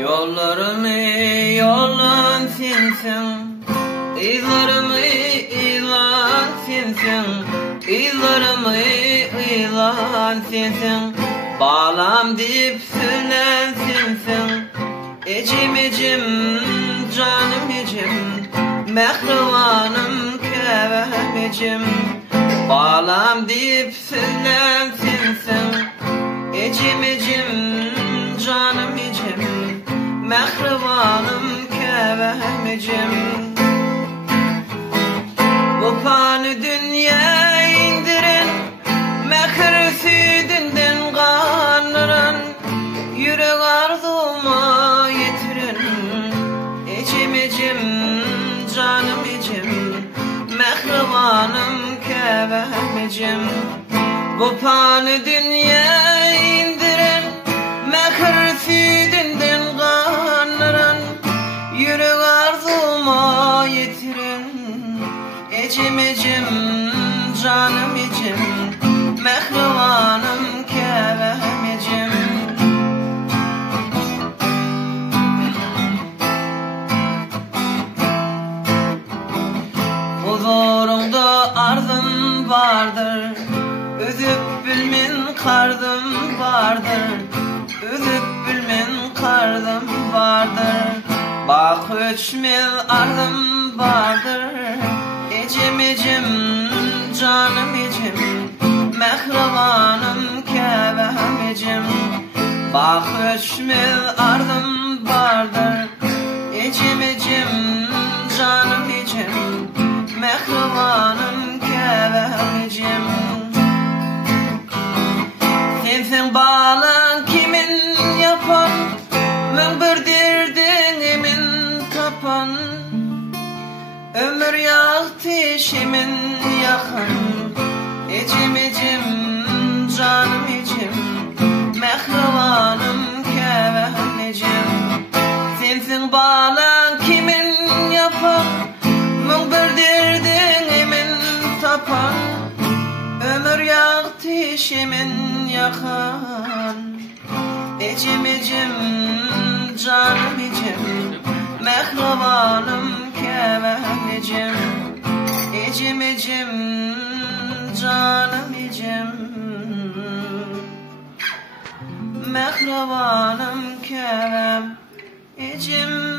Yollarımı yollan sensin, izlarımı izlan sensin, izlarımı izlan sensin, bağlam deyip söylen sensin. Ecim ecim canım ecim, mehrivanım kevem ecim, bağlam deyip söylen sensin. Ecim ecim canım ecim, mehrivanım kevem ecim. Bu panı dünya indirin, mehri südünden kanırın, yürek arzuma yetirin. Ecim ecim canım ecim, mehrivanım kevem ecim. Bu panı dünya indirin, mehri südünden kanırın, yürek arzuma yetirin. Ecim ecim canım ecim, mehrivanım kevem ecim. Huzurunda arzım vardır, üzüp bilmin kardım vardır, üzüp bilmin kardım vardır. Bak üç mil ardım vardır. Ecim ecim canım ecim, mehrivanım kevem ecim. Bak üç mil ardım vardır. Ecim ecim canım ecim, mehrivanım kevem ecim. Sensin bağlan kimin yapan, min bir derdinimin tapan. Ömür yaktişimin yakın. Ecim ecim canım ecim, mehrivanım kevem ecim. Sensin bağlan kimin yapan, min bir derdinimin tapan. Ömür yaktişimin yakın. Ecim ecim canım ecim, mehrivanım kevem ecim. Ecim ecim canım ecim, mehrivanım kevem ecim.